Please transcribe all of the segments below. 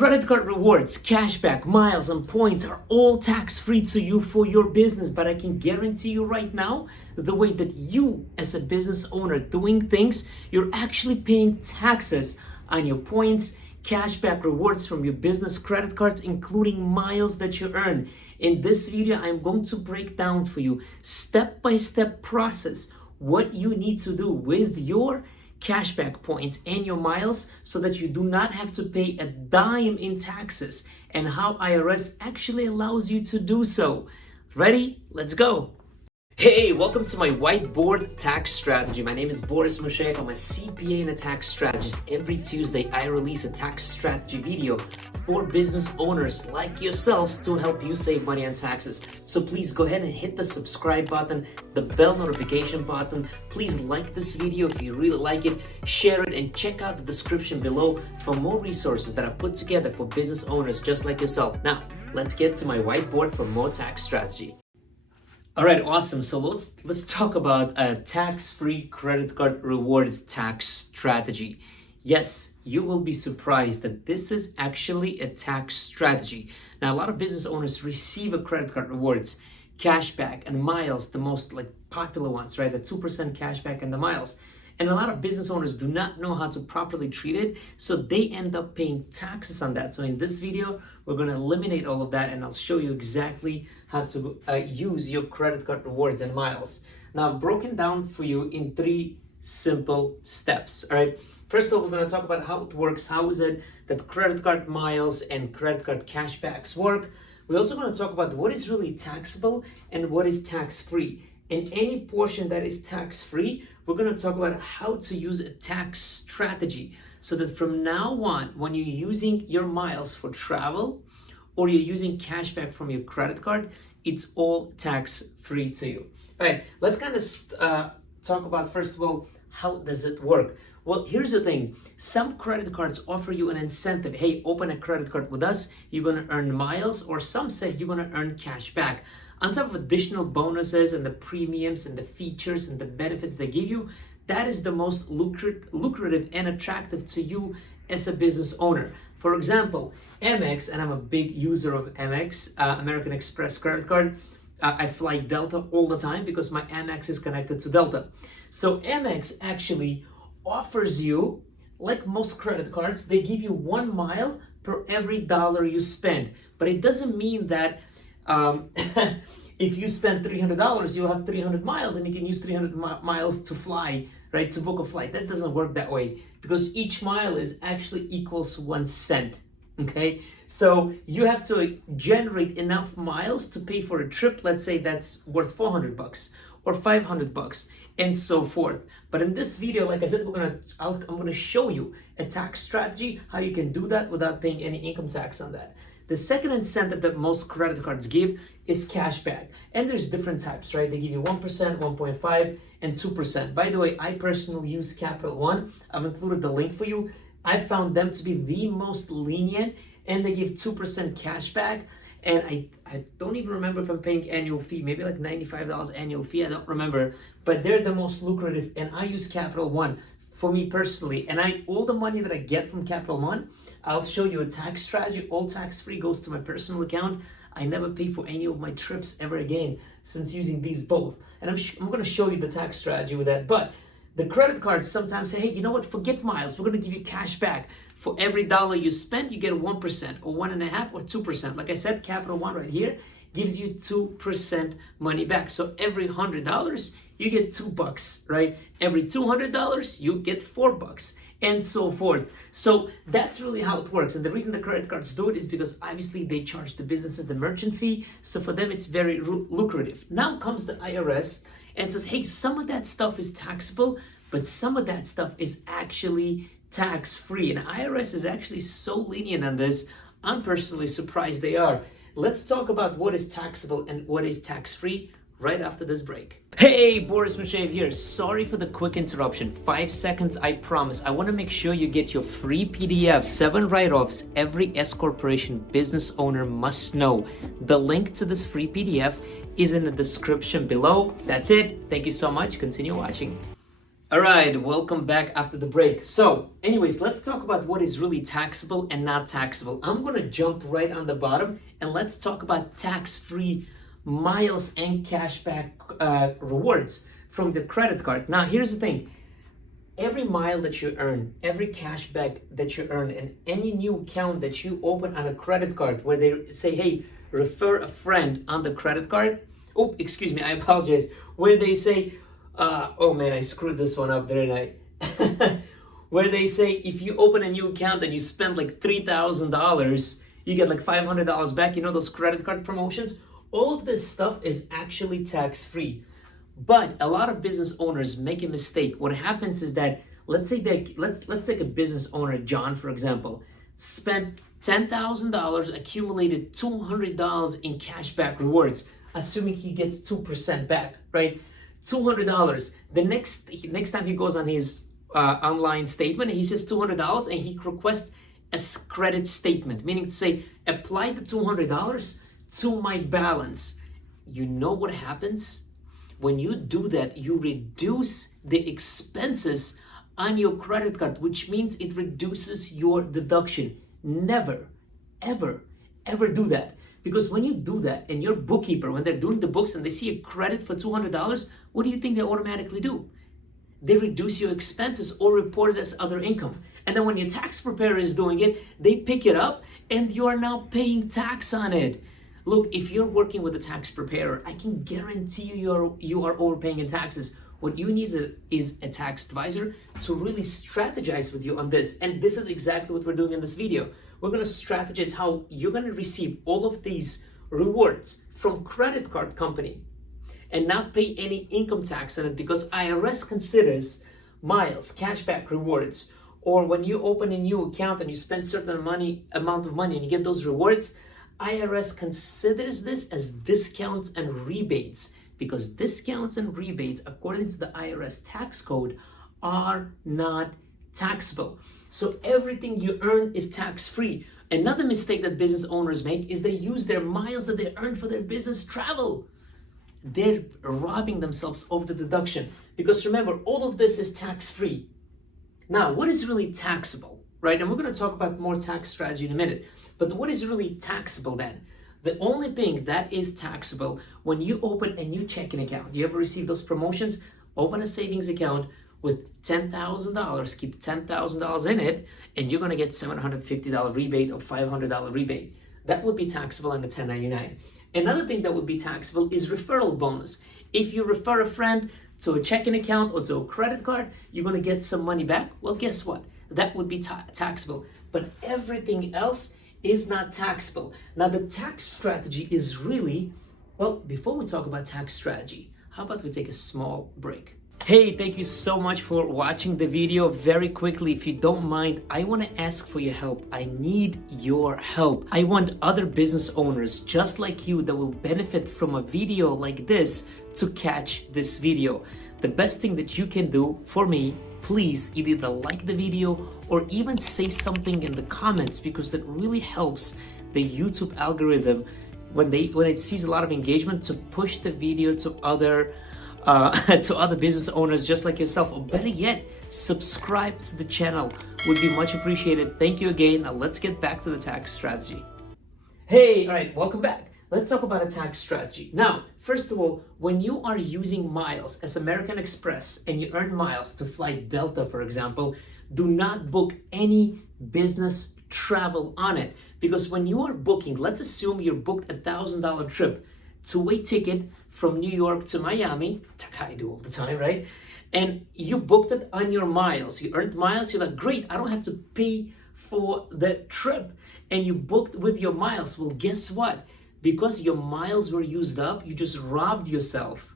Credit card rewards, cashback, miles, and points are all tax-free to you for your business, but I can guarantee you right now, the way that you as a business owner doing things, you're actually paying taxes on your points, cashback, rewards from your business credit cards, including miles that you earn. In this video, I'm going to break down for you step-by-step process what you need to do with your cashback points and your miles so that you do not have to pay a dime in taxes, and how IRS actually allows you to do so. Ready? Let's go. Hey, welcome to my whiteboard tax strategy. My name is Boris Musheyev. I'm a CPA and a tax strategist. Every Tuesday, I release a tax strategy video for business owners like yourselves to help you save money on taxes. So please go ahead and hit the subscribe button, the bell notification button. Please like this video if you really like it, share it, and check out the description below for more resources that I put together for business owners just like yourself. Now, let's get to my whiteboard for more tax strategy. All right, awesome. So let's talk about a tax-free credit card rewards tax strategy. Yes, you will be surprised that this is actually a tax strategy. Now, a lot of business owners receive a credit card rewards, cashback, and miles, the most popular ones, right? The 2% cashback and the miles. And a lot of business owners do not know how to properly treat it, so they end up paying taxes on that. So in this video, we're going to eliminate all of that, and I'll show you exactly how to use your credit card rewards and miles. Now, I've broken down for you in 3 simple steps, all right? First of all, we're going to talk about how it works. How is it that credit card miles and credit card cashbacks work? We're also going to talk about what is really taxable and what is tax-free. In any portion that is tax-free, we're going to talk about how to use a tax strategy so that from now on, when you're using your miles for travel or you're using cashback from your credit card, it's all tax-free to you. All right, let's kind of talk about, first of all, how does it work? Well, here's the thing. Some credit cards offer you an incentive. Hey, open a credit card with us, you're going to earn miles, or some say you're going to earn cash back. On top of additional bonuses and the premiums and the features and the benefits they give you, that is the most lucrative and attractive to you as a business owner. For example, Amex, and I'm a big user of Amex, American Express credit card. I fly Delta all the time because my Amex is connected to Delta. So Amex actually offers you, like most credit cards, they give you 1 mile per every dollar you spend. But it doesn't mean that if you spend $300, you'll have 300 miles and you can use 300 miles to fly, right? To book a flight. That doesn't work that way because each mile is actually equals 1 cent, okay? So you have to generate enough miles to pay for a trip. Let's say that's worth $400 or $500 and so forth. But in this video, like I said, I'm gonna show you a tax strategy, how you can do that without paying any income tax on that. The second incentive that most credit cards give is cashback. And there's different types, right? They give you 1%, 1.5, and 2%. By the way, I personally use Capital One. I've included the link for you. I found them to be the most lenient, and they give 2% cashback. And I don't even remember if I'm paying annual fee, maybe like $95 annual fee, I don't remember. But they're the most lucrative, and I use Capital One for me personally. And all the money that I get from Capital One, I'll show you a tax strategy, all tax-free, goes to my personal account. I never pay for any of my trips ever again since using these both. And I'm going to show you the tax strategy with that. But the credit cards sometimes say, hey, you know what, forget miles. We're going to give you cash back. For every dollar you spend, you get 1% or 1.5% or 2%. Like I said, Capital One right here gives you 2% money back. So every $100, you get $2, right? Every $200, you get $4. And so forth. So that's really how it works. And the reason the credit cards do it is because obviously they charge the businesses the merchant fee. So for them, it's very lucrative. Now comes the IRS and says, hey, some of that stuff is taxable, but some of that stuff is actually tax-free. And IRS is actually so lenient on this. I'm personally surprised they are. Let's talk about what is taxable and what is tax-free right after this break. Hey, Boris Musheyev here. Sorry for the quick interruption. 5 seconds, I promise. I want to make sure you get your free PDF, 7 write-offs every S Corporation business owner must know. The link to this free PDF is in the description below. That's it. Thank you so much. Continue watching. All right, welcome back after the break. So, anyways, let's talk about what is really taxable and not taxable. I'm gonna jump right on the bottom and let's talk about tax-free miles and cashback rewards from the credit card. Now, here's the thing. Every mile that you earn, every cashback that you earn, and any new account that you open on a credit card where they say, hey, refer a friend on the credit card. Oh, excuse me, I apologize. Where they say, oh man, I screwed this one up, didn't I? Where they say if you open a new account and you spend like $3,000, you get like $500 back. You know those credit card promotions? All of this stuff is actually tax-free. But a lot of business owners make a mistake. What happens is that let's take a business owner, John, for example, spent $10,000, accumulated $200 in cashback rewards, assuming he gets 2% back, right? $200. The next time he goes on his online statement, he says $200 and he requests a credit statement, meaning to say, apply the $200 to my balance. You know what happens? When you do that, you reduce the expenses on your credit card, which means it reduces your deduction. Never, ever, ever do that. Because when you do that, and your bookkeeper, when they're doing the books and they see a credit for $200, what do you think they automatically do? They reduce your expenses or report it as other income. And then when your tax preparer is doing it, they pick it up and you are now paying tax on it. Look, if you're working with a tax preparer, I can guarantee you are overpaying in taxes. What you need is a tax advisor to really strategize with you on this. And this is exactly what we're doing in this video. We're going to strategize how you're going to receive all of these rewards from credit card company and not pay any income tax on it, because IRS considers miles, cashback rewards, or when you open a new account and you spend certain amount of money and you get those rewards, IRS considers this as discounts and rebates, because discounts and rebates, according to the IRS tax code, are not taxable. So everything you earn is tax-free. Another mistake that business owners make is they use their miles that they earn for their business travel. They're robbing themselves of the deduction, because remember, all of this is tax-free. Now, what is really taxable, right? And we're going to talk about more tax strategy in a minute. But what is really taxable then? The only thing that is taxable when you open a new checking account. You ever receive those promotions? Open a savings account with $10,000, keep $10,000 in it, and you're going to get $750 rebate or $500 rebate. That would be taxable under 1099. Another thing that would be taxable is referral bonus. If you refer a friend to a checking account or to a credit card, you're going to get some money back. Well, guess what? That would be taxable. But everything else is not taxable. Now, the tax strategy is really, well, before we talk about tax strategy, how about we take a small break? Hey, thank you so much for watching the video. Very quickly, if you don't mind, I want to ask for your help. I need your help. I want other business owners just like you that will benefit from a video like this to catch this video. The best thing that you can do for me, please either like the video or even say something in the comments, because that really helps the YouTube algorithm when it sees a lot of engagement to push the video to other business owners just like yourself. Or better yet, subscribe to the channel would be much appreciated. Thank you again. Now let's get back to the tax strategy. Hey, all right, welcome back. Let's talk about a tax strategy. Now, first of all, when you are using miles as American Express and you earn miles to fly Delta, for example, do not book any business travel on it. Because when you are booking, let's assume you're booked $1,000 trip, two-way ticket from New York to Miami, like I do all the time, right? And you booked it on your miles. You earned miles, you're like, great, I don't have to pay for the trip. And you booked with your miles. Well, guess what? Because your miles were used up, you just robbed yourself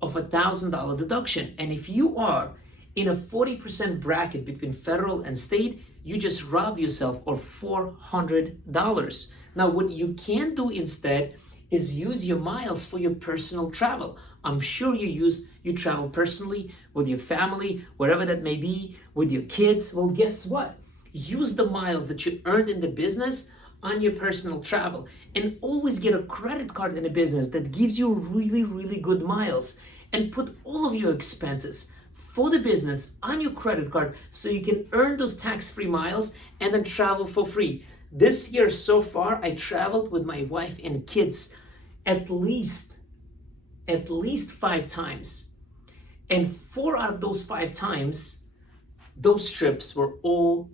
of $1,000 deduction. And if you are in a 40% bracket between federal and state, you just robbed yourself of $400. Now, what you can do instead is use your miles for your personal travel. I'm sure you travel personally with your family, wherever that may be, with your kids. Well, guess what? Use the miles that you earned in the business on your personal travel, and always get a credit card in a business that gives you really, really good miles, and put all of your expenses, for the business on your credit card so you can earn those tax-free miles and then travel for free. This year so far, I traveled with my wife and kids at least 5 times. And 4 out of those 5 times, those trips were all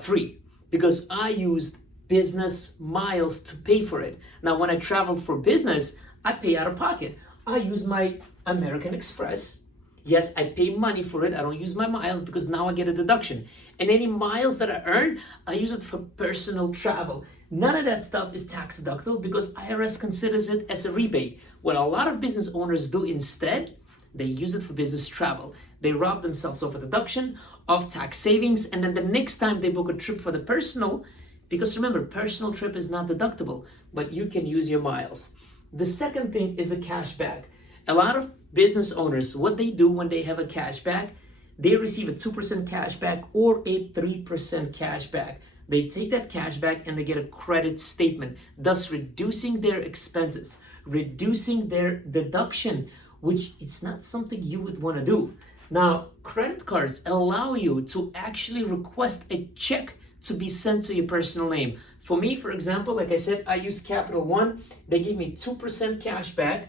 free because I used business miles to pay for it. Now, when I traveled for business, I pay out of pocket. I use my American Express. Yes, I pay money for it. I don't use my miles because now I get a deduction. And any miles that I earn, I use it for personal travel. None of that stuff is tax deductible because IRS considers it as a rebate. What a lot of business owners do instead, they use it for business travel. They rob themselves of a deduction, of tax savings, and then the next time they book a trip for the personal, because remember, personal trip is not deductible, but you can use your miles. The second thing is a cashback. A lot of business owners, what they do when they have a cashback, they receive a 2% cashback or a 3% cashback. They take that cashback and they get a credit statement, thus reducing their expenses, reducing their deduction, which it's not something you would want to do. Now, credit cards allow you to actually request a check to be sent to your personal name. For me, for example, like I said, I use Capital One. They give me 2% cash back,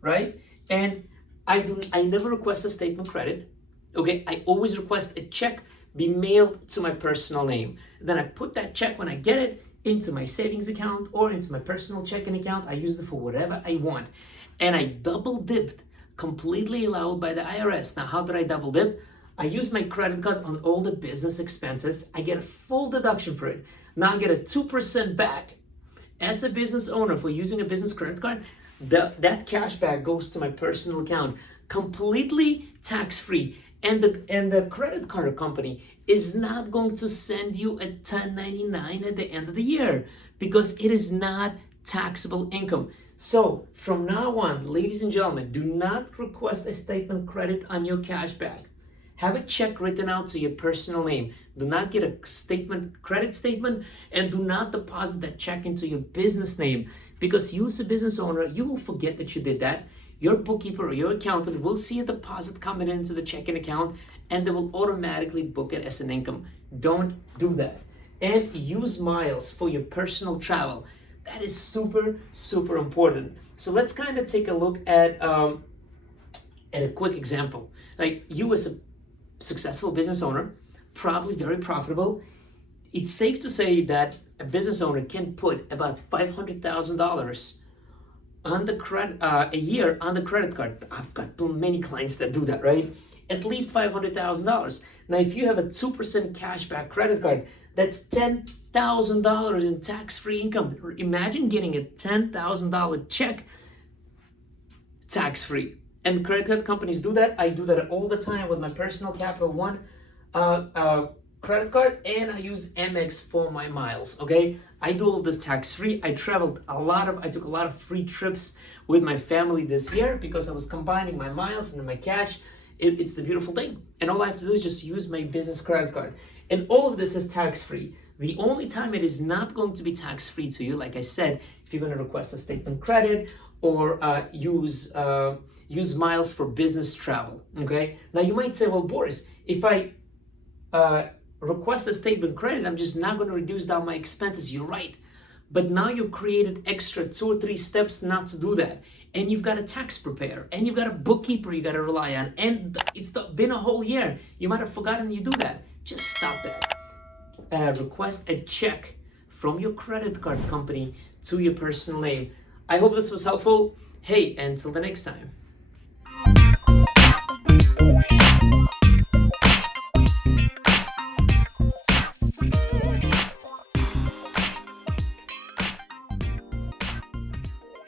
right? And I never request a statement credit. Okay, I always request a check be mailed to my personal name. Then I put that check when I get it into my savings account or into my personal checking account. I use it for whatever I want. And I double dipped, completely allowed by the IRS. Now, how did I double dip? I use my credit card on all the business expenses. I get a full deduction for it. Now I get a 2% back. As a business owner for using a business credit card, that cash back goes to my personal account, completely tax-free. And the credit card company is not going to send you a 1099 at the end of the year because it is not taxable income. So from now on, ladies and gentlemen, do not request a statement credit on your cash back. Have a check written out to your personal name. Do not get a credit statement, and do not deposit that check into your business name because you as a business owner, you will forget that you did that. Your bookkeeper or your accountant will see a deposit coming into the checking account and they will automatically book it as an income. Don't do that. And use miles for your personal travel. That is super, super important. So let's kind of take a look at a quick example. Like you as a successful business owner, probably very profitable, it's safe to say that a business owner can put about $500,000 on the credit a year on the credit card. I've got too many clients that do that, right? At least $500,000. Now, if you have a 2% cashback credit card, that's $10,000 in tax-free income. Imagine getting a $10,000 check tax-free. And credit card companies do that. I do that all the time with my personal Capital One credit card, and I use Amex for my miles. Okay, I do all this tax-free. I took a lot of free trips with my family this year because I was combining my miles and my cash. It's the beautiful thing. And all I have to do is just use my business credit card. And all of this is tax-free. The only time it is not going to be tax-free to you, like I said, if you're going to request a statement credit or use miles for business travel. Okay. Now you might say, well, Boris, if I request a statement credit, I'm just not going to reduce down my expenses. You're right. But now you created extra 2 or 3 steps not to do that. And you've got a tax preparer and you've got a bookkeeper you got to rely on. And it's been a whole year. You might have forgotten you do that. Just stop that. Request a check from your credit card company to your personal name. I hope this was helpful. Hey, until the next time.